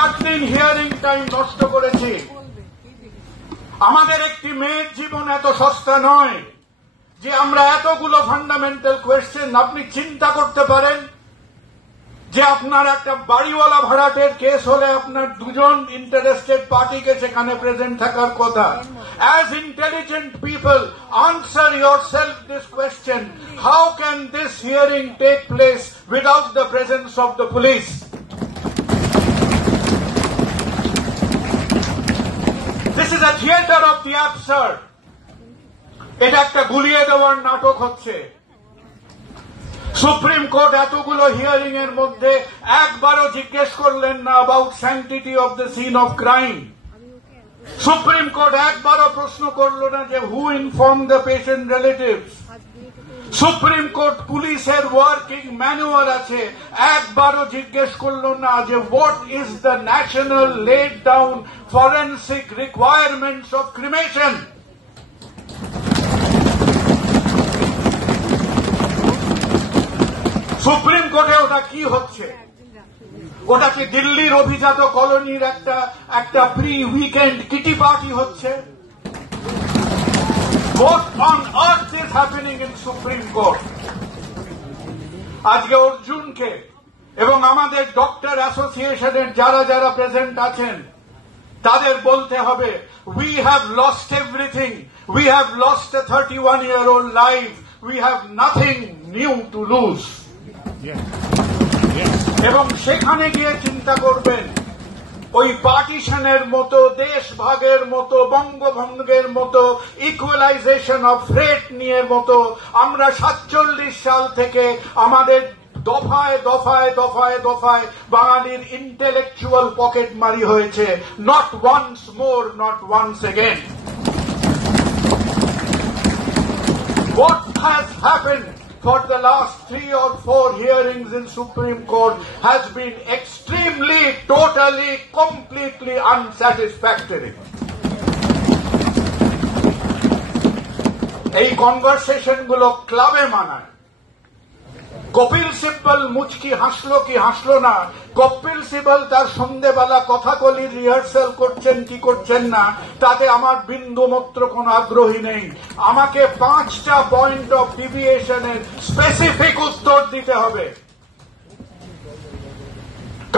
4 দিন hearing time নষ্ট করেছি। আমাদের একটি মেয়ের জীবন এত সস্তা নয় যে আমরা এতগুলো ফান্ডামেন্টাল কোয়েশ্চেন। আপনি চিন্তা করতে পারেন যে আপনার একটা বাড়িওয়ালা ভাড়াটের কেস হলে আপনার দুজন ইন্টারেস্টেড পার্টিকে সেখানে প্রেজেন্ট থাকার কথা। As intelligent people, answer yourself this question: how can this hearing take place without the presence of the police? This is a theater of the absurd. এটা একটা গুলিয়ে দেওয়ার নাটক হচ্ছে। সুপ্রিম কোর্ট এতগুলো হিয়ারিং এর মধ্যে একবারও জিজ্ঞেস করলেন না about sanctity of the scene of crime. Supreme Court একবারও প্রশ্ন করল না যে who inform the patient relatives. Supreme Court পুলিশের ওয়ার্কিং ম্যানুয়াল আছে, একবারও জিজ্ঞেস করল না যে what is the national laid down forensic requirements of cremation. Supreme কোর্টে ওটা কি হচ্ছে? ওটা কি দিল্লির অভিজাত কলোনির একটা প্রি উইকেন্ড কিটি পার্টি হচ্ছে? What on earth is happening in Supreme Court? আজকে অর্জুনকে এবং আমাদের ডক্টর অ্যাসোসিয়েশনের যারা যারা প্রেজেন্ট আছেন তাদের বলতে হবে, we have lost everything. We have lost a 31-year-old life. We have nothing new to lose. এবং সেখানে গিয়ে চিন্তা করবেন ওই পার্টিশনের মতো, দেশ ভাগের মতো, বঙ্গভঙ্গের মতো, ইকুয়ালাইজেশন অফ রেট নিয়ে মতো আমরা 47 সাল থেকে আমাদের দফায় দফায় দফায় দফায় বাঙালির ইন্টেলেকচুয়াল পকেট মারি হয়েছে। Not once more, not once again. What has happened for the last 3 or 4 hearings in Supreme Court has been extremely, totally, completely unsatisfactory. এই কনভারসেশন গুলো ক্লাবে মানায়। কপিল সিব্বল মুচকি হাসলো কি হাসলো না, কপিল সিব্বল তার সন্ধ্যেবেলা কথাকলির রিহার্সাল করছেন কি করছেন না, তাতে আমার বিন্দু মাত্র কোন আগ্রহী নেই। আমাকে 5টা পয়েন্ট অফ ডিভিয়েশনের স্পেসিফিক উত্তর দিতে হবে।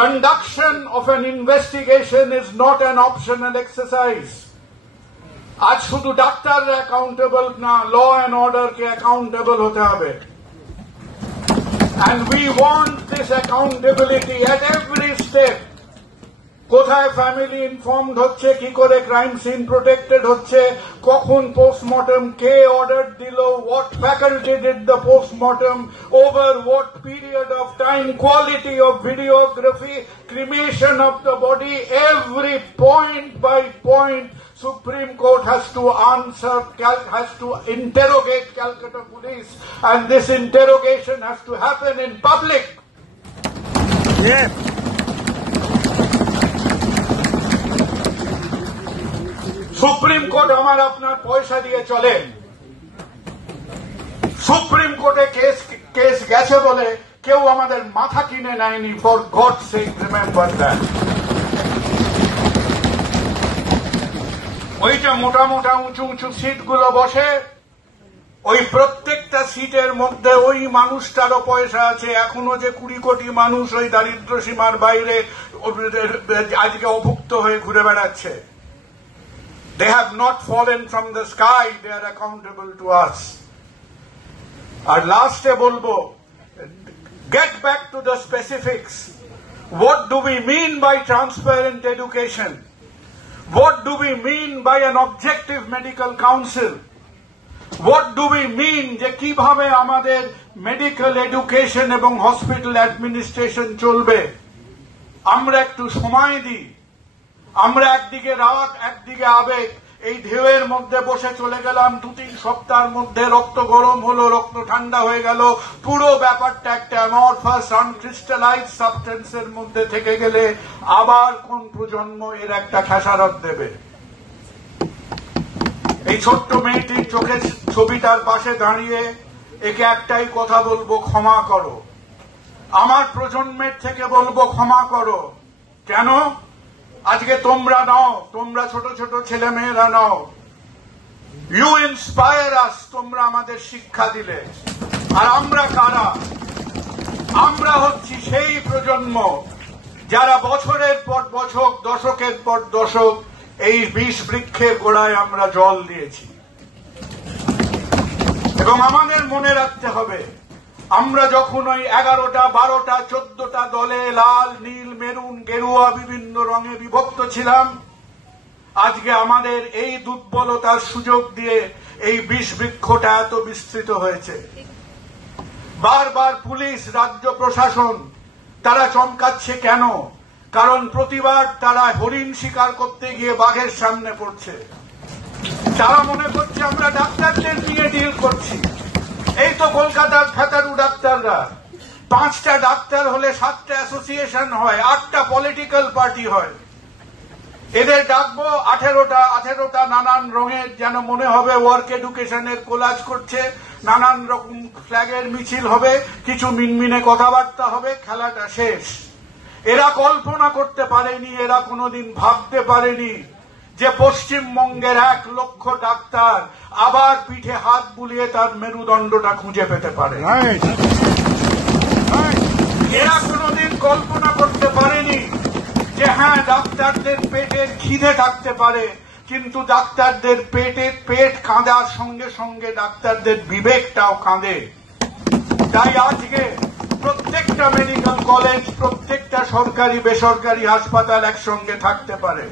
Conduction of an investigation is not an optional exercise. আজ শুধু ডাক্তাররা অ্যাকাউন্টেবল না, ল অ্যান্ড অর্ডারকে অ্যাকাউন্টেবল হতে হবে। And we want this accountability at every step. কোথায় ফ্যামিলি ইনফর্মড হচ্ছে, কি করে ক্রাইম সিন প্রোটেক্টেড হচ্ছে, কখন পোস্টমর্টম, কে অর্ডার দিল, what faculty did the postmortem, over what period of time, quality of videography, cremation of the body, every point by point Supreme Court has to answer, has to interrogate Calcutta Police, and this interrogation has to happen in public. Yes. Supreme court আমার আপনার পয়সা দিয়ে চলে। Supreme কোর্টে case গেছে বলে কেউ আমাদের মাথা কিনে নেয়নি। For God sake remember that. ওইটা মোটা মোটা উঁচু উঁচু সিটগুলো বসে, ওই প্রত্যেকটা সিটের মধ্যে ওই মানুষটারও পয়সা আছে। এখনো যে 20 কোটি মানুষ ওই দারিদ্র সীমার বাইরে আজকে অভুক্ত হয়ে ঘুরে বেড়াচ্ছে। They have not fallen from the sky. They are accountable to us. Our last bolbo, get back to the specifics. What do we mean by transparent education? What do we mean by an objective medical council? What do we mean যে কিভাবে আমাদের medical education এবং hospital administration চলবে? আমরা একটু সময় দিই। আমরা একদিকে রাগ একদিকে আবেগ, এই ঢেউয়ের মধ্যে বসে চলে গেলাম। 2-3 সপ্তাহের মধ্যে রক্ত গরম হলো, রক্ত ঠান্ডা হয়ে গেল। পুরো ব্যাপারটা একটা অ্যামরফাস আনক্রিস্টালাইজ সাবস্টেন্সের মধ্যে থেকে গেলে আবার কোন প্রজন্ম এর একটা খেসারত দেবে? এই ছোট্ট মেয়েটির চোখের ছবিটার পাশে দাঁড়িয়ে একে একটাই কথা বলবো, ক্ষমা করো। আমার প্রজন্মের থেকে বলবো ক্ষমা করো। কেন? আজকে তোমরা নও, তোমরা ছোট ছোট ছেলে মেয়েরা নও, ইউ ইন্সপায়ার আস, তোমরা আমাদের শিক্ষা দিলে। আর আমরা কারা? আমরা হচ্ছি সেই প্রজন্ম যারা বছরের পর বছর, দশকের পর দশক এই বিষ বৃক্ষের গোড়ায় আমরা জল দিয়েছি। এবং আমাদের মনে রাখতে হবে, আমরা যখন ওই 11টা 12টা 14টা দলে লাল নীল মেরুন গেরুয়া বিভিন্ন রঙে বিভক্ত ছিলাম, আজকে আমাদের এই দুর্বলতার সুযোগ দিয়ে এই বিষ বৃক্ষটা এত বিস্তৃত হয়েছে। বারবার পুলিশ, রাজ্য প্রশাসন তারা চমকাচ্ছে কেন? কারণ প্রতিবার তারা হরিণ শিকার করতে গিয়ে বাঘের সামনে পড়ছে। তারা মনে করছে আমরা ডাক্তারদের নিয়ে ডিল করছি। এই তো কলকাতার ফেতারু ডাক্তাররা, 5টা ডাক্তার হলে 7টা অ্যাসোসিয়েশন হয়, 8টা পলিটিক্যাল পার্টি হয়। এদের ডাকবো 18টা নানান রঙের, যেন মনে হবে ওয়ার্ক এডুকেশনের কোলাজ করছে, নানান রকম ফ্ল্যাগের মিছিল হবে, কিছু মিনমিনে কথাবার্তা হবে, খেলাটা শেষ। এরা কল্পনা করতে পারেনি, এরা কোনোদিন ভাবতে পারেনি যে পশ্চিমবঙ্গের 1 লক্ষ ডাক্তার আবার পিঠে হাত বুলিয়ে তার মেরুদণ্ডটা খুঁজে পেতে পারে। এরা কোনোদিন কল্পনা করতে পারেনি যে হ্যাঁ, ডাক্তারদের পেটের খিদে থাকতে পারে, কিন্তু ডাক্তারদের পেট কাঁদার সঙ্গে সঙ্গে ডাক্তারদের বিবেকটাও কাঁদে। তাই আজকে প্রত্যেকটা মেডিকেল কলেজ, প্রত্যেকটা সরকারি বেসরকারি হাসপাতাল একসঙ্গে থাকতে পারে।